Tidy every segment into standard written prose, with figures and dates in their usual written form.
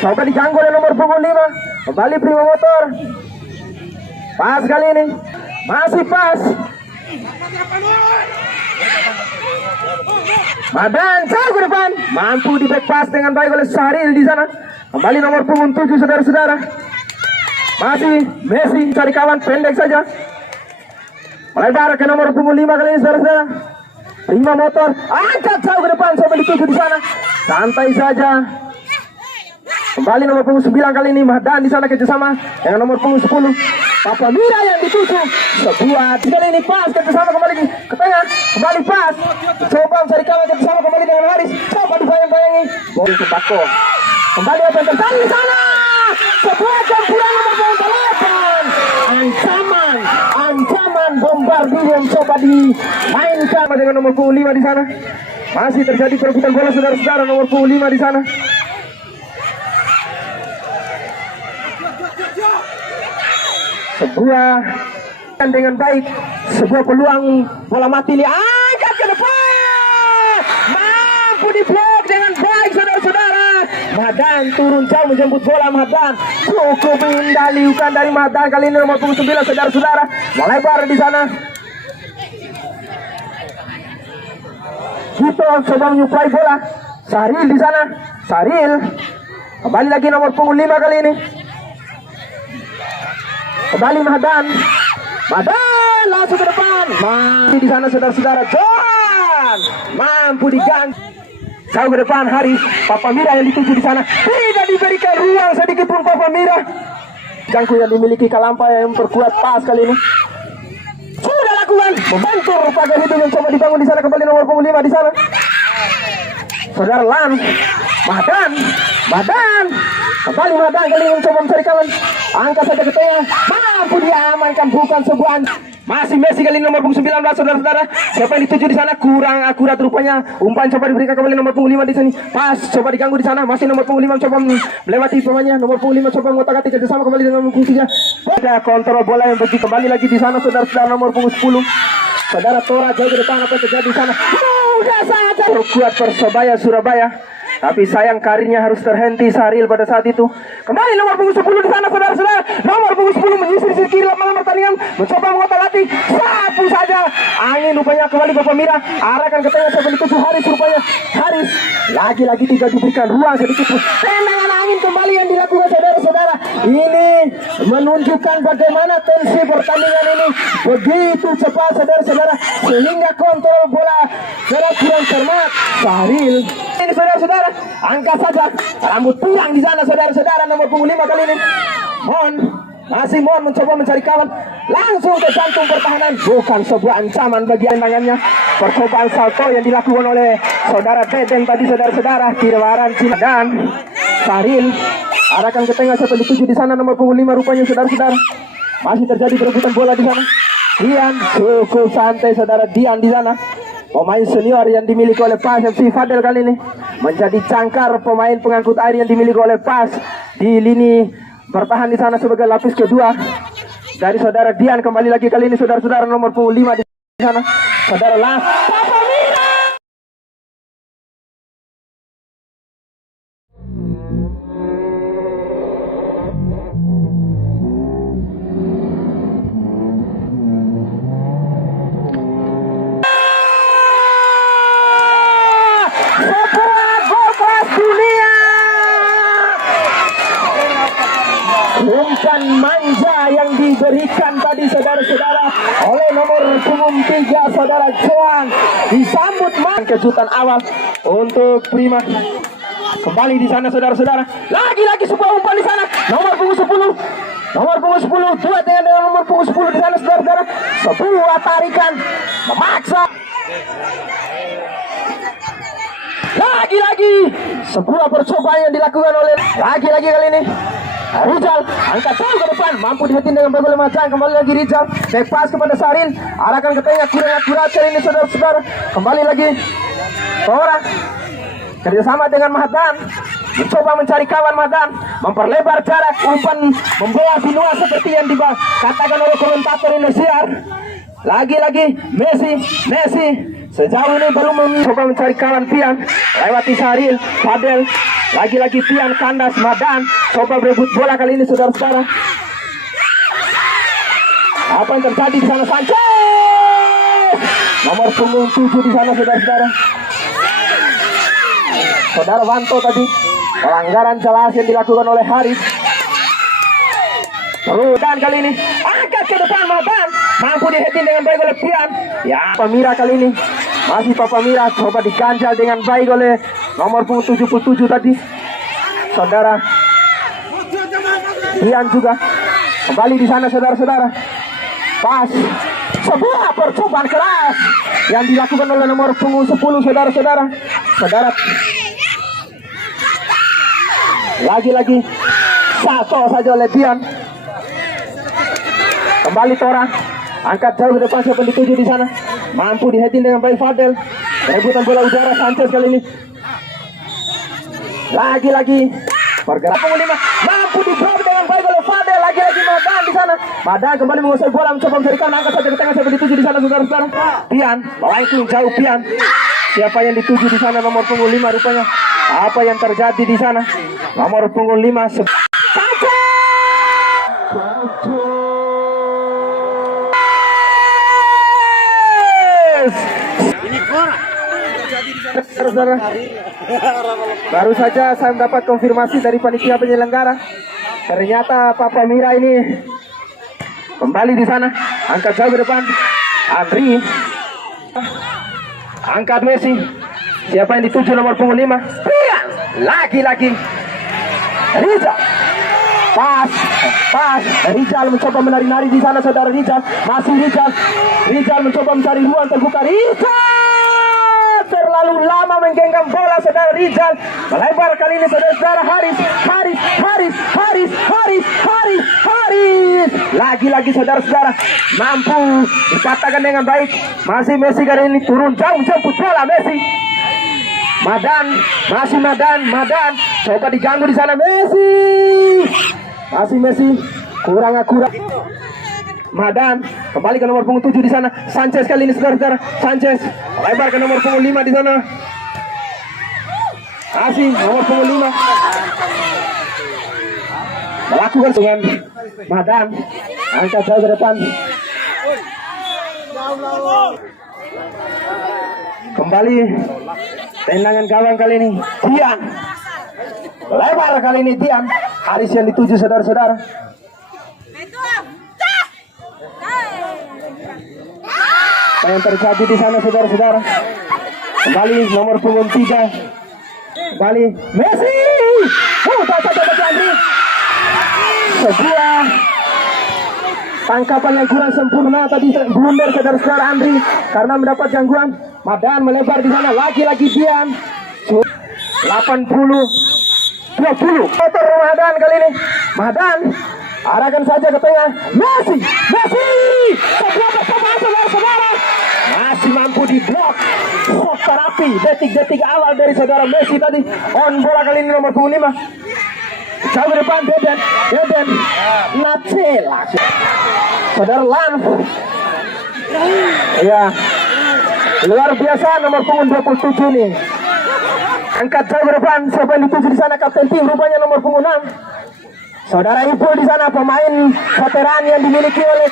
Coba diganggu oleh nomor punggung 5. Kembali Prima Motor. Pas kali ini. Masih pas. Madan jauh ke depan. Mampu di back pass dengan baik oleh Sahril di sana. Kembali nomor punggung 7 saudara-saudara. Masih Messi cari kawan pendek saja. Melebar ke nomor punggung 5 kali ini saudara-saudara. Prima Motor angkat jauh ke depan, coba dituju di sana. Santai saja. Kembali nomor punggung 9 kali ini Mahdan di sana kerjasama dengan nomor punggung 10 Papa Mira yang dituju. Sebuah kali ini pas kerjasama kembali ke tengah, kembali pas. Coba mencari kawan kerjasama kembali dengan Haris. Coba dibayang-bayangi. Bola ke Bako. Kembali open tertarik di sana. Sebuah campuran nomor punggung 8. Ancaman Bombardier coba dimainkan dengan nomor punggung 5 di sana. Masih terjadi perebutan bola saudara-saudara, nomor punggung 5 di sana. Sebuah dengan baik, sebuah peluang bola mati ini angkat ke depan, mampu diblok dengan baik saudara-saudara. Mahdan turun jauh menjemput bola. Mahdan cukup mengendalikan dari Mahdan kali ini nomor punggung 9 saudara-saudara, melebar di sana. Kita coba menyuplai bola. Sahril di sana. Sahril kembali lagi nomor punggung 5 kali ini. Kembali Mahdan. Mahdan langsung ke depan. Masih di sana saudara-saudara. Johan mampu diganti. Jauh ke depan Haris. Papa Mira yang dituju di sana. Tidak diberikan ruang sedikit pun Papa Mira. Jangku yang dimiliki Kalampa yang memperkuat pas kali ini. Sudah lakukan. Membentur pagar hidup yang coba dibangun di sana. Kembali nomor punggung 5 di sana. Saudara Lan. Mahdan. Kembali Mahdan kali ini mencoba mencari kawan. Angkat saja ke tengah. Mampu diamankan, bukan sebuah. Masih Messi kali ini nomor punggung 19 saudara-saudara. Siapa yang dituju di sana kurang akurat rupanya. Umpan coba diberikan kembali nomor punggung 5 di sini. Pas coba diganggu di sana. Masih nomor punggung 5 coba melewati pemainnya. Nomor punggung 5 coba mengotak-atik kerjasama kembali dengan nomor punggung 3. Ada kontrol bola yang pergi kembali lagi di sana saudara-saudara, nomor punggung 10. Saudara Tora jauh ke depan, apa yang terjadi di sana? Mudah saja. Kuat Persebaya Surabaya. Tapi sayang karirnya harus terhenti Sahril pada saat itu. Kembali nomor punggung 10 di sana saudara-saudara. Nomor punggung 10 menyisir sisi kiri lapangan pertandingan, mencoba mengotak-atik. Sapu saja. Angin rupanya kembali Bapak Mira. Arahkan ke tengah sampai dituju Haris rupanya. Haris lagi-lagi tidak diberikan ruang sedikit pun. Tendangan angin kembali yang dilakukan saudara-saudara. Ini menunjukkan bagaimana tensi pertandingan ini begitu cepat saudara-saudara, sehingga kontrol bola kurang cermat. Sahril ini saudara-saudara, angkat saja rambut pulang di sana saudara-saudara, nomor punggung 5 kali ini. Masih Mon mencoba mencari kawan, langsung ke jantung pertahanan, bukan sebuah ancaman bagi tangannya. Percobaan salto yang dilakukan oleh saudara Deden tadi saudara-saudara, Kirwaran Cina dan Sahril arahkan ke tengah sampai dituju di sana nomor punggung 5 rupanya saudara-saudara. Masih terjadi perebutan bola di sana. Dian cukup santai saudara, Dian di sana. Pemain senior yang dimiliki oleh PAS FC Fadel kali ini menjadi cangkar pemain pengangkut air yang dimiliki oleh PAS di lini bertahan di sana sebagai lapis kedua dari saudara Dian. Kembali lagi kali ini saudara-saudara, nomor punggung 5 di sana saudara Las. Umpan manja yang diberikan tadi saudara-saudara oleh nomor punggung 3 saudara Johan, disambut kejutan awal untuk Prima. Kembali di sana saudara-saudara, lagi-lagi sebuah umpan di sana nomor punggung 10. Nomor punggung 10 duet dengan nomor punggung 10 di sana saudara-saudara. Sebuah tarikan memaksa. Lagi-lagi sebuah percobaan yang dilakukan oleh lagi-lagi kali ini Rizal, angkat jauh ke depan, mampu dihenti dengan berbagai macam. Kembali lagi Rizal, back pass kepada Sahril, arahkan ke tengah, kurang akurat kali ini saudara-saudara. Kembali lagi Tora, kerjasama dengan Mahdan, mencoba mencari kawan. Mahdan memperlebar jarak, umpan membawa Binua seperti yang dikatakan oleh komentator Indosiar. Lagi-lagi Messi sejauh ini belum mencoba mencari kawan. Pian lewati Sahril, Fadel Lagi-lagi Pian kandas, Madan coba berebut bola kali ini saudara-saudara. Apa yang terjadi di sana? Sanchez nomor punggung 7 di sana saudara-saudara. Saudara Wanto tadi pelanggaran jelas yang dilakukan oleh Haris. Dan kali ini angkat ke depan Madan, mampu diheading dengan baik oleh Pian. Ya, Pamira kali ini masih Papa Mira coba diganjal dengan baik oleh nomor punggung 77 tadi. Saudara Pian juga kembali di sana saudara-saudara. Pas sebuah percobaan keras yang dilakukan oleh nomor punggung 10 saudara-saudara. Saudara lagi-lagi satu saja oleh Pian. Kembali Tora, angkat jauh ke depan, siapa dituju di sana, mampu diheading dengan baik Fadel. Rebutan bola udara Sanchez kali ini. Lagi-lagi pergerakan 5, mampu di-drop dengan baik oleh Fadel. Lagi-lagi Madan di sana. Madan kembali menguasai bola, mencoba mencarikan, angkat saja ke tengah, siapa dituju di sana saudara-saudara. Pian, bawa itu jauh Pian. Siapa yang dituju di sana? Nomor punggung 5 rupanya. Apa yang terjadi di sana? Nomor punggung 5 Sanchez. Saudara, baru saja saya mendapat konfirmasi dari panitia penyelenggara. Ternyata Papa Mira ini kembali di sana. Angkat jauh ke depan. Andri angkat Messi. Siapa yang dituju nomor punggung 5? Pian. Lagi-lagi Rizal. Pas Rizal mencoba menari-nari di sana saudara. Masih Rizal mencoba mencari ruang terbuka. Rizal terlalu lama menggenggam bola saudara. Rizal melebar kali ini saudara. Haris lagi-lagi saudara-saudara mampu dipatahkan dengan baik. Masih Messi kali ini turun jauh jemput bola Messi. Madan coba diganggu di sana Messi kurang akurat. Madan kembali ke nomor punggung 7 di sana. Sanchez kali ini saudara-saudara. Sanchez lebar ke nomor punggung 5 di sana. Masih nomor punggung 5 melakukan dengan Madan, angkat jauh ke depan. Kembali tendangan gawang kali ini Tian. Lebar kali ini Tian. Haris yang dituju saudara-saudara. Apa yang terjadi di sana saudara-saudara? Kembali nomor punggung 3. Kembali Messi. Sebuah tangkapan yang kurang sempurna tadi, blunder saudara-saudara Andri karena mendapat gangguan. Madan melebar di sana. Lagi-lagi Dian. 80-20. Motor Madan kali ini. Madan arahkan saja ke tengah. Messi. Sebuah percobaan saudara-saudara. Masih mampu diblok. Terapi detik-detik awal dari saudara Messi tadi. On bola kali ini nomor punggung 5. Jauh ke depan Deden Nacel. Saudara Lan. Ya, luar biasa nomor punggung 27 ini. Angkat jauh ke depan. Siapa yang dituju di sana? Kapten tim rupanya nomor punggung 6. Saudara Ibu di sana, pemain veteran yang dimiliki oleh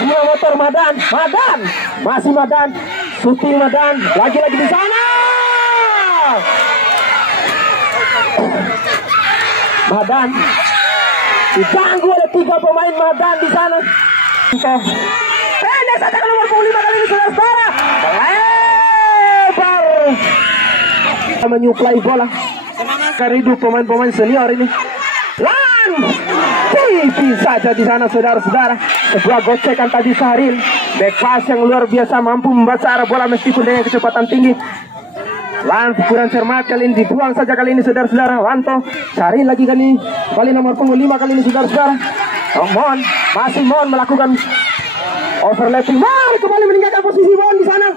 dua motor Madan. Masih Madan. Shooting Madan. Lagi-lagi di sana. Madan diganggu oleh 3 pemain Madan di sana. Pendek saja ke nomor 5 kali ini saudara. Lebar menyuplai bola. Karidu pemain-pemain senior ini. Lan tipis saja di sana saudara-saudara. Sebuah gocekan tadi Sahril. Back pass yang luar biasa, mampu membaca arah bola meskipun dengan kecepatan tinggi. Lan kurang cermat kali ini, dibuang saja kali ini saudara-saudara. Wanto cari lagi kali nomor punggung 5 kali ini saudara-saudara. Masih Mon melakukan overlapping. Kembali meninggalkan posisi Mon di sana.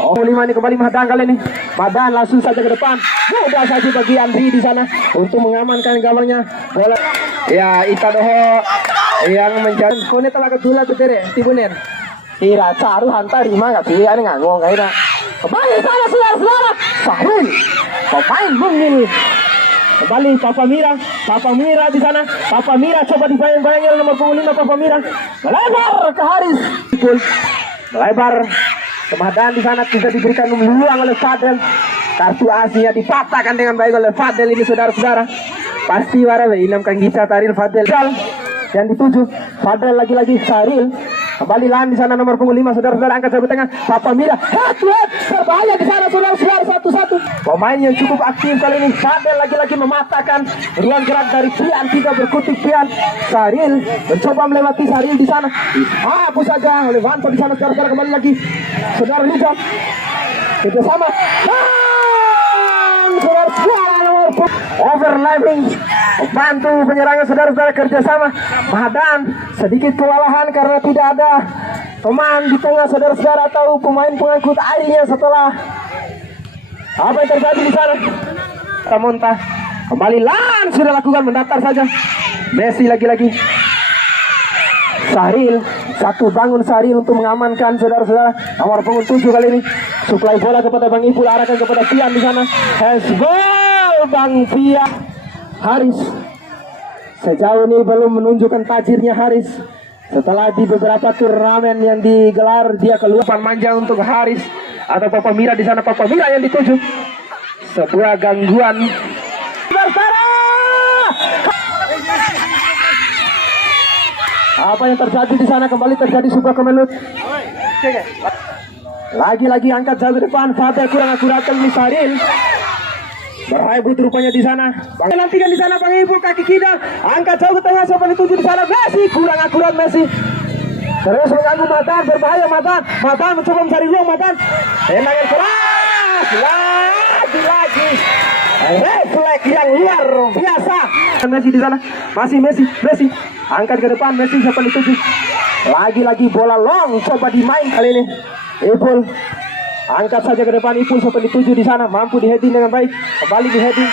5 ini kembali Madan kali ini. Madan langsung saja ke depan. Mudah saja bagi Andri di sana untuk mengamankan gawangnya. Bola ya Itadoho yang menjaga kone telah kedula ketere tibunen. Ira caru hantar lima enggak sih ane ngangong kayak kembali sana saudara-saudara. Sahrul pemain memilih Kembali Papa Mira di sana. Papa Mira coba dibayang-bayang nomor punggung 5 Papa Mira. Melebar ke Haris. Melebar ke Mahdan di sana, bisa diberikan peluang oleh Fadel. Kartu Asia dipatahkan dengan baik oleh Fadel ini saudara-saudara. Pasti warna inam kang Gisa Taril Fadel yang dituju. Fadel lagi-lagi Saril. Kembali lahan di sana nomor punggung 5 saudara-saudara, angkat sahabat tengah Papa Mira. Head berbahaya di sana saudara-saudara, 1-1. Pemain yang cukup aktif kali ini. Fadel lagi-lagi mematahkan ruang gerak dari Pian, tidak berkutik Pian. Saril mencoba melewati Saril di sana. Hapus saja oleh Vanto di sana saudara-saudara. Kembali lagi saudara Liza. Kerjasama. Overlapping bantu penyerangan saudara-saudara, kerjasama. Mahdan sedikit kewalahan karena tidak ada pemain di tengah saudara-saudara atau pemain pengangkut airnya setelah apa yang terjadi di sana. Tamonta kembali lan sudah lakukan mendatar saja. Messi lagi-lagi. Saril satu bangun Saril untuk mengamankan saudara-saudara. Nomor punggung 7 kali ini. Suplai bola kepada Bang Ipul, arahkan kepada Pian di sana. Hasbol Bang Pian. Haris sejauh ini belum menunjukkan tajirnya Haris. Setelah di beberapa turnamen yang digelar dia keluar manja untuk Haris atau Papa Mira di sana. Papa Mira yang dituju. Sebuah gangguan. Apa yang terjadi di sana? Kembali terjadi sebuah kemelut. Lagi-lagi angkat jauh ke depan. Fadel kurang akurat kali ini. Saril berhaibut rupanya di sana. Bang nantikan di sana Bang Ipul, kaki kidal. Angkat jauh ke tengah, siapa dituju di sana? Messi kurang akurat Messi. Terus mengganggu Mahdan, berbahaya Mahdan. Mahdan mencoba mencari ruang Mahdan. Tendangan keras. Lagi-lagi. Refleks yang luar biasa. Messi di sana. Masih Messi. Angkat ke depan Messi, siapa dituju? Lagi-lagi bola long coba dimain kali ini. Ipul angkat saja ke depan. Ipul siapa dituju di sana, mampu di-heading dengan baik. Kembali di-heading.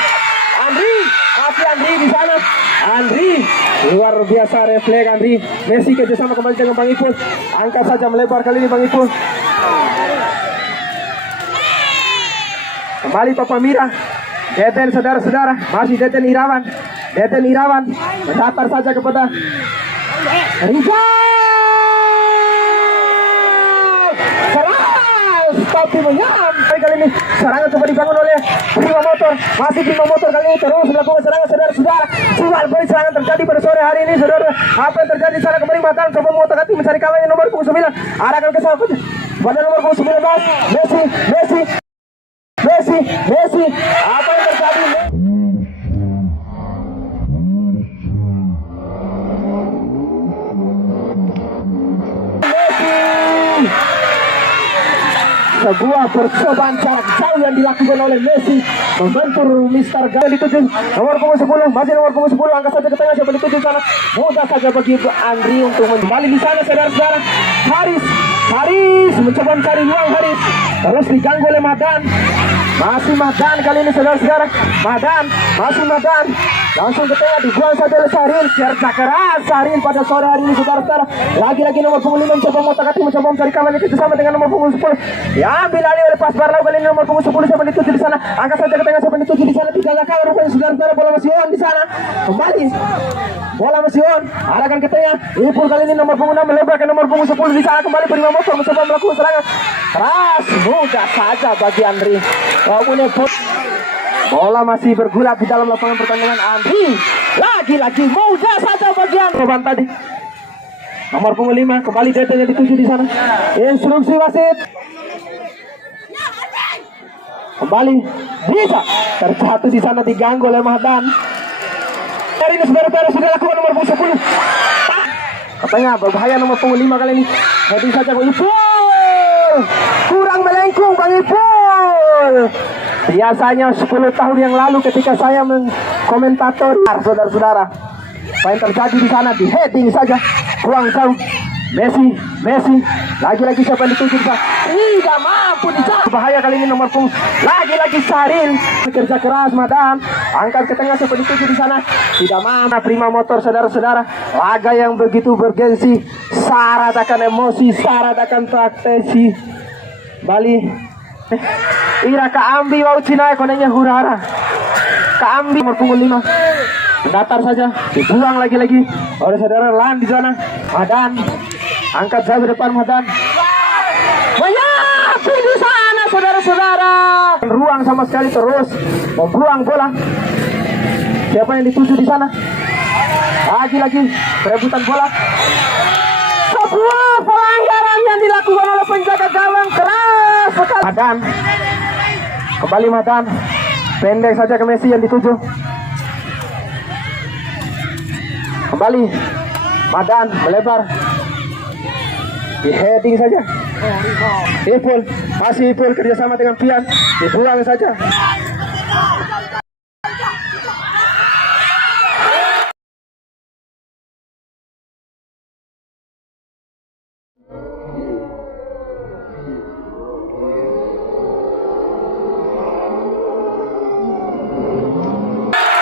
Andri di sana. Andri luar biasa refleks Andri. Messi kerjasama kembali dengan Bang Ipul. Angkat saja melebar kali ini Bang Ipul. Kembali Papa Mira. Deten saudara-saudara, masih Deten Irawan mendatar saja kepada Rizal. Tapi menyampai kali ini serangan coba dibangun oleh Prima Motor. Masih Prima Motor kali ini terus melakukan serangan saudara-saudara. Jual beli serangan terjadi pada sore hari ini saudara. Apa yang terjadi di sana? Kembali Mahdan coba mengotak hati mencari kawannya nomor punggung 9. Arahkan ke sahabat pada nomor punggung 19. Messi. Apa yang terjadi? Sebuah percobaan jarak jauh yang dilakukan oleh Messi membentur Mister Gaya dituju nomor punggung 10, masih nomor punggung 10, angkat saja ke tengah, siapa dituju sana. Mudah saja bagi Andri untuk kembali di sana saudara-saudara. Haris mencoba mencari ruang. Haris terus diganggu oleh Mahdan. Masih Mahdan kali ini saudara-saudara. Mahdan langsung ke tengah, dibuang saja oleh Saril. Kerja keras Saril pada sore hari ini saudara-saudara. Lagi-lagi nomor punggung 5 mencoba mengotak-atik, mencoba mencari kawannya kerjasama dengan nomor punggung 10. Diambil alih oleh Pas Barlau kali ini nomor punggung 10, siapa dituju di sana. Angkat saja ke tengah, siapa dituju di sana. Tidak ada kawan rupanya saudara-saudara. Bola masih on di sana. Kembali bola masih on, arahkan ke tengah. Ipul kali ini nomor punggung 6 melebar ke nomor punggung 10 di sana. Kembali Prima Motor mencoba melakukan serangan keras, mudah saja bagi Andri. Bola masih bergulat di dalam lapangan pertandingan. Andri lagi-lagi mudah saja bagi Andri. Korban tadi nomor punggung 5 kembali Deten yang dituju di sana. Instruksi wasit. Kembali bisa terjatuh di sana, diganggu oleh Mahdan. Hari ini saudara-saudara sudah lakukan nomor punggung 10. Katanya berbahaya nomor punggung 5 kali ini. Heading saja Bang Ipul. Kurang melengkung Bang Ipul. Biasanya 10 tahun yang lalu ketika saya komentator saudara-saudara, apa yang terjadi di sana? Di heading saja, ruang jauh. Messi, lagi-lagi siapa yang dituju? Tidak mampu dicari. Bahaya kali ini nomor punggung. Lagi-lagi Saril, kerja keras Mahdan. Angkat ke tengah, siapa dituju di sana? Tidak mampu. Prima Motor saudara-saudara. Laga yang begitu bergensi, syarat akan emosi, syarat akan taktesi. Bali. Ira ka ambi wau Cina konenya hurara. keambil nomor punggung 5. Datar saja, dibuang lagi-lagi oleh saudara Lan di sana. Madan angkat jauh ke depan Madan. Banyak di sana saudara-saudara. Ruang sama sekali terus membuang bola. Siapa yang dituju di sana? Lagi-lagi perebutan bola. Sebuah pelanggaran yang dilakukan oleh penjaga gawang keras sekali. Madan kembali Madan. Pendek saja ke Messi yang dituju. Kembali Madan melebar. Di heading saja. Ipul, masih Ipul kerjasama dengan Pian. Dibuang saja.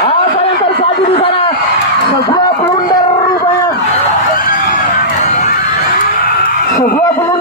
Apa yang terjadi di sana? Sebuah blunder rupanya. Sebuah blunder.